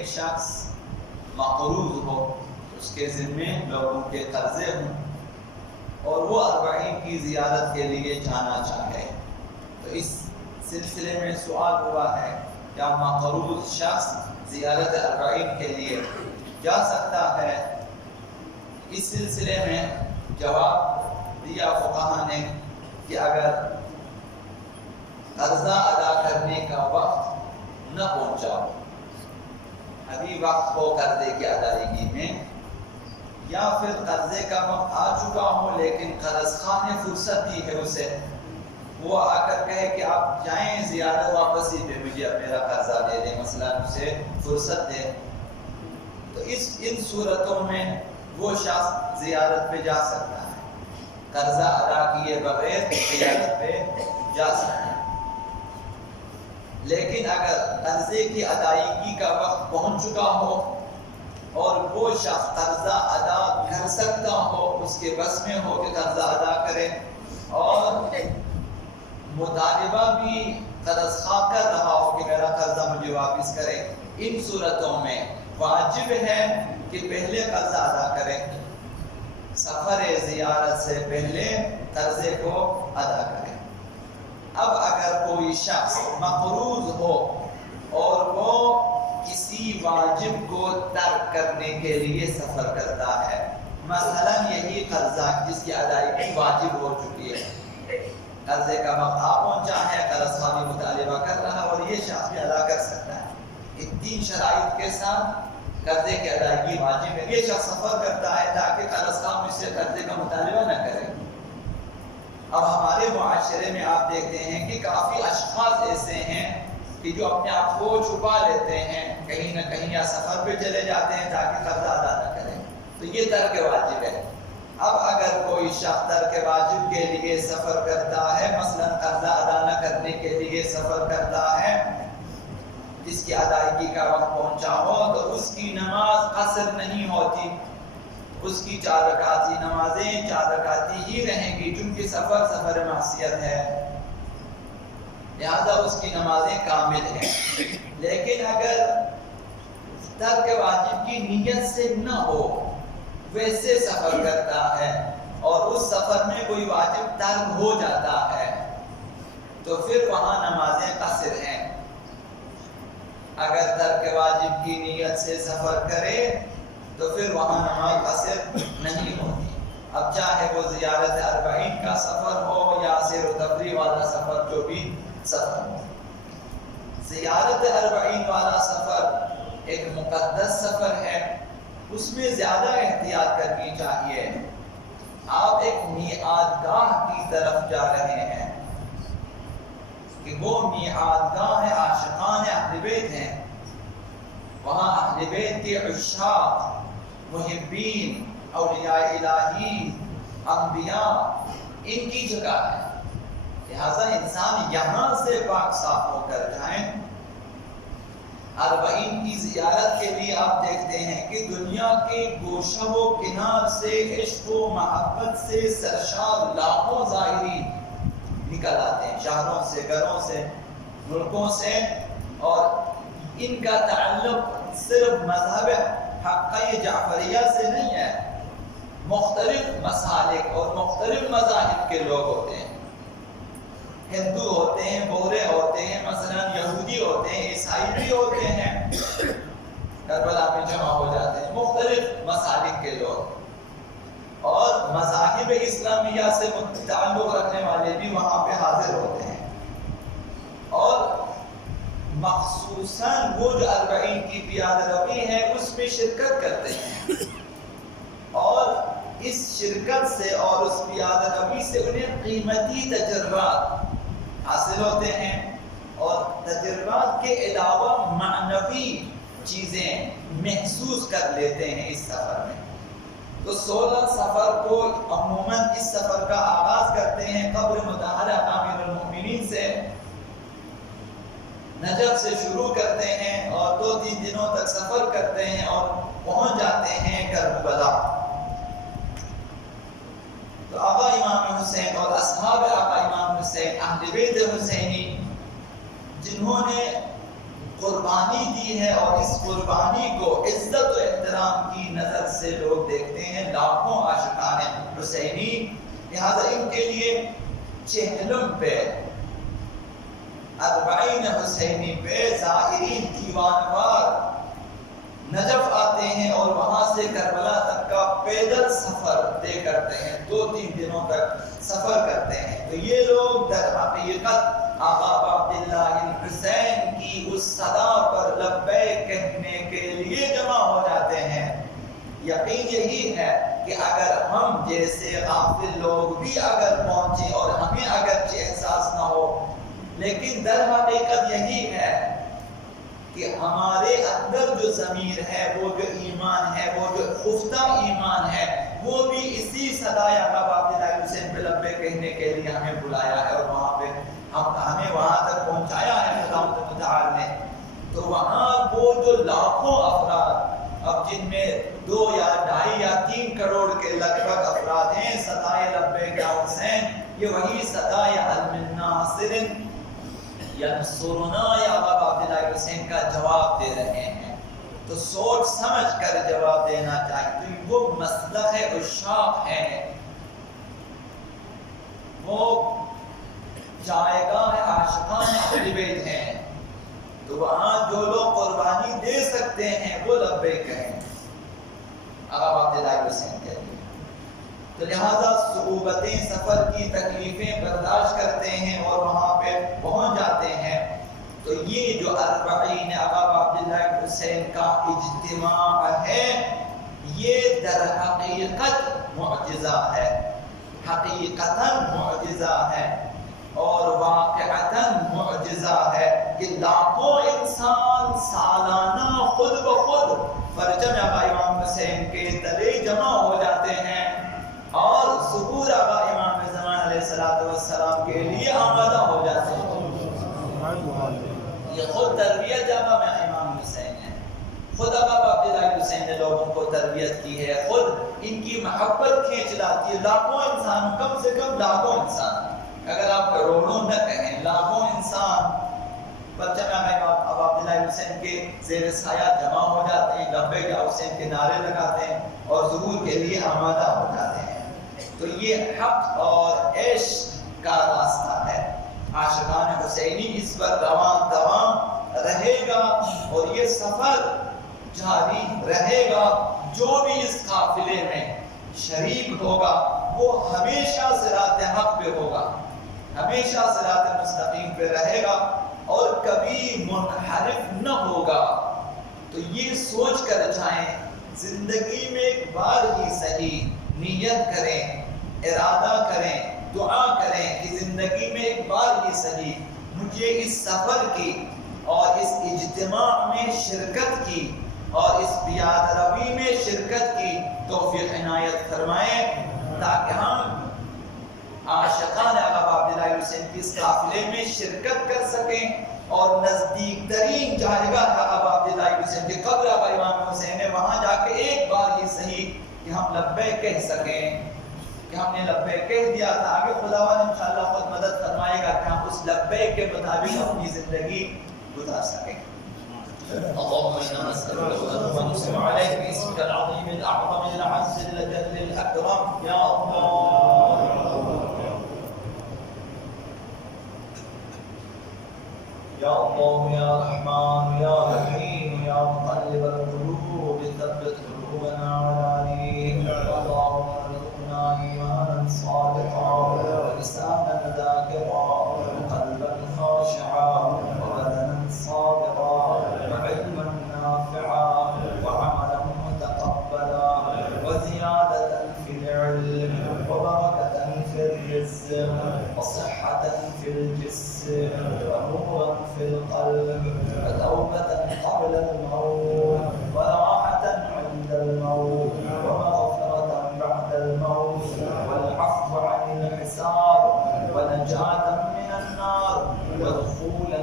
ایک شخص مقروض ہو، اس کے ذمے لوگوں کے قرضے ہوں اور وہ 40 کی زیارت کے لیے جانا چاہے، تو اس سلسلے میں سوال ہوا ہے کیا مقروض شخص زیارت 40 کے لیے جا سکتا ہے؟ اس سلسلے میں جواب دیا فقہا نے کہ اگر قرضہ ادا کرنے کا وقت نہ پہنچا ہو، ابھی وقت ہو قرضے کی ادائیگی میں، یا پھر قرضے کا وقت آ چکا ہو لیکن قرض خواہ نے فرصت دی ہے اسے، وہ آ کر کہے کہ آپ جائیں زیارت واپسی پہ مجھے میرا قرضہ دے دیں، مثلا اسے فرصت دے، تو ان صورتوں میں وہ شخص زیارت پہ جا سکتا ہے، قرضہ ادا کیے بغیر زیارت پہ جا سکتا ہے۔ لیکن اگر قرضے کی ادائیگی کا وقت پہنچ چکا ہو اور وہ شخص قرضہ ادا کر سکتا ہو، اس کے بس میں ہو کہ قرضہ ادا کرے، اور مطالبہ بھی قرض خواہ کر رہا ہو کہ میرا قرضہ مجھے واپس کرے، ان صورتوں میں واجب ہے کہ پہلے قرضہ ادا کرے، سفر زیارت سے پہلے قرضے کو ادا کرے۔ اب اگر کوئی شخص مقروض ہو اور وہ کسی واجب کو ترک کرنے کے لیے سفر کرتا ہے، مثلا یہی قرضہ جس کی ادائیگی واجب ہو چکی ہے، قرضے کا وقت آ پہنچا ہے، قرض خواہ بھی مطالبہ کر رہا ہے اور یہ شخص بھی ادا کر سکتا ہے، ان 3 شرائط کے ساتھ قرضے کی ادائیگی واجب ہے، یہ شخص سفر کرتا ہے تاکہ قرض خواہ مجھ سے قرضے کا مطالبہ نہ کرے۔ اب ہمارے معاشرے میں آپ دیکھتے ہیں کہ کافی اشخاص ایسے ہیں کہ جو اپنے آپ کو چھپا لیتے ہیں، کہیں نہ کہیں یا سفر پہ چلے جاتے ہیں تاکہ قرضہ ادا نہ کریں، تو یہ ترک واجب ہے۔ اب اگر کوئی شخص ترک واجب کے لیے سفر کرتا ہے، مثلا قرضہ ادا نہ کرنے کے لیے سفر کرتا ہے، جس کی ادائیگی کا وقت پہنچا ہو، تو اس کی نماز قصر نہیں ہوتی، اس کی 4 رکعتی نمازیں 4 رکعتی ہی رہیں گی، چونکہ سفر معصیت ہے، لہذا اس کی نمازیں کامل ہیں۔ لیکن اگر ترک واجب کی نیت سے نہ ہو، ویسے سفر کرتا ہے اور اس سفر میں کوئی واجب ترک ہو جاتا ہے، تو پھر وہاں نمازیں قصر ہیں۔ اگر ترک واجب کی نیت سے سفر کرے تو پھر وہاں نماز قصر نہیں ہوتی۔ اب چاہے وہ زیارت 40 کا سفر ہو یا سیر و تفریح والا سفر، جو بھی سفر ہو، زیارت 40 والا سفر ایک مقدس سفر ہے، اس میں زیادہ احتیاط کرنی چاہیے۔ آپ ایک میعاد گاہ کی طرف جا رہے ہیں کہ وہ میعاد گاہ عاشقان اہل بیت ہیں، وہاں اہل بیت کے عشاق، محبین، اولیاء الہی، انبیاء، ان کی جگہ ہے، لہذا انسان یہاں سے پاک صاف ہو کر جائیں۔ 40 کی زیارت کے لیے آپ دیکھتے ہیں کہ دنیا کے گوشہ و کنار سے عشق و محبت سے سرشار لاکھوں زائرین نکل آتے ہیں، شہروں سے، گھروں سے، ملکوں سے، اور ان کا تعلق صرف مذہب حقہ جعفریہ سے نہیں ہے، مختلف مسالک اور مختلف مذاہب کے لوگ ہوتے ہیں، ہندو ہوتے ہیں، بورے ہوتے ہیں، مثلا یہودی ہوتے ہیں، عیسائی بھی ہوتے ہیں، کربلا میں جمع ہو جاتے ہیں، مختلف مسالک کے لوگ، اور مذاہب اسلامیہ سے تعلق رکھنے والے بھی وہاں پہ حاضر ہوتے ہیں، اور مخصوصاً وہ جو 40 کی پیادہ روی ہے اس میں شرکت کرتے ہیں، اور اس شرکت سے اور اس پیادہ روی سے انہیں قیمتی تجربات حاصل ہوتے ہیں، اور تجربات کے علاوہ معنوی چیزیں محسوس کر لیتے ہیں اس سفر میں۔ تو 16 سفر کو عموماً اس سفر کا آغاز کرتے ہیں قبر مطہرہ امیر المؤمنین سے، نجف سے شروع کرتے ہیں اور 2-3 دنوں تک سفر کرتے ہیں اور پہنچ جاتے ہیں کربلا۔ تو آقا امام حسین اور اصحاب آقا امام حسین، اہل بیت حسینی، جنہوں نے قربانی دی ہے اور اس قربانی کو عزت و احترام کی نظر سے لوگ دیکھتے ہیں، لاکھوں عاشقان حسینی، لہذا ان کے لیے چہلم پہ، اربعین حسینی پہ زائرین دیوان وار نجف آتے ہیں اور وہاں سے کربلا تک کا پیدل سفر طے کرتے ہیں، 2-3 دنوں تک سفر کرتے ہیں۔ تو یہ لوگ در حقیقت آقا عبداللہ حسین کی اس صدا پر لبیک کہنے کے لیے جمع ہو جاتے ہیں۔ یقین یہی ہے کہ اگر ہم جیسے غافل لوگ بھی اگر پہنچے اور ہمیں اگرچہ احساس نہ ہو، لیکن در حقیقت یہی ہے کہ ہمارے اندر جو ضمیر ہے، وہ جو ایمان ہے، وہ جو خفتہ ایمان ہے، وہ بھی اسی صدائے آقا عبداللہ حسین پہ لبیک کہنے کے لیے ہمیں بلایا ہے اور وہاں پہ ہمیں وہاں تک پہنچایا ہے خدا متعال نے۔ تو وہاں وہ جو لاکھوں افراد، اب جن میں 2 یا 2.5 یا 3 کروڑ کے لگ بھگ افراد ہیں، صدائے لبیک یا حسین، یہ وہی صدائے حل من ناصر ینصرنا یا آقا عبداللہ حسین کا جواب دے رہے ہیں۔ تو سوچ سمجھ کر جواب دینا چاہیے۔ تو وہ مسلک عشاق ہے، وہ جائگاہ عاشقان اہل بیت ہیں، تو وہاں جو لوگ قربانی دے سکتے ہیں وہ لبیک کہیں آقا عبداللہ حسین کے لیے۔ تو لہذا صعوبتیں، سفر کی تکلیفیں برداشت کرتے ہیں اور وہاں پہ پہنچ جاتے ہیں۔ تو یہ جو اربعین آقا عبداللہ حسین کا اجتماع ہے، یہ در حقیقت معجزہ ہے، حقیقتاً معجزہ ہے اور واقعتاً معجزہ ہے کہ لاکھوں انسان سالانہ خود بخود پرچم آقا امام حسین کے تلے جمع ہو جاتے ہیں اور ظہور آقا امام زمان علیہ السلام کے لیے آمادہ ہو جاتے ہیں۔ یہ خود تربیت آقا میں امام حسین ہے، خود آقا عبداللہ حسین نے لوگوں کو تربیت کی ہے، خود ان کی محبت کھینچ لاتی ہے۔ لاکھوں انسان، کم سے کم لاکھوں انسان، اگر آپ کروڑوں نہ کہیں، لاکھوں انسان پرچم آقا عبداللہ حسین کے زیر سایہ جمع ہو جاتے ہیں، لبیک یا حسین کے نعرے لگاتے ہیں اور ظہور کے لیے آمادہ ہو جاتے ہیں۔ تو یہ حق اور عشق کا راستہ ہے، عاشقان حسینی اس پر رواں دواں رہے گا اور یہ سفر جاری رہے گا۔ جو بھی اس قافلے میں شریک ہوگا وہ ہمیشہ صراط حق پہ ہوگا، ہمیشہ صراط مستقیم پہ رہے گا اور کبھی منحرف نہ ہوگا۔ تو یہ سوچ کر جائیں، زندگی میں ایک بار ہی صحیح نیت کریں، ارادہ کریں، دعا کریں کہ زندگی میں ایک بار ہی صحیح مجھے اس سفر کی اور اس اجتماع میں شرکت کی اور اس بیاد روی میں شرکت کی توفیق عنایت فرمائیں، تاکہ ہم عاشقان آقا عبداللہ حسین کی اس قافلے میں شرکت کر سکیں اور نزدیک ترین جائگاہ آقا عبداللہ حسین کی قبر آقا امام حسین ہے، وہاں جا کے ایک بار ہی صحیح کہ ہم لبیک کہہ سکیں کہ ہم نے لبیک کہہ دیا تھا۔ آگے خداوند انشاءاللہ خود مدد فرمائے گا کہ ہم اس لبیک کے مطابق اپنی زندگی گزار سکیں۔ اللهم انا نسألك ونسلم عليك باسمك العظيم الاعظم العز الجل الاكرم يا الله يا الله يا رحمن يا رحيم يا مقلب القلوب ثبت قلوبنا على دينك اللهم ارزقنا ايمانا صادقا ولسانا ذاكرا وقلبا خاشعا وبدنا صابرا وعلما نافعا وعملا متقبلا وزيادة في العلم وبركة في الرزق وصحة في الجسم ونورا في القلب وتوبة قبل الموت وراحة عند الموت ومغفرة بعد الموت والعفو عن الحساب ونجاة من النار ودخولا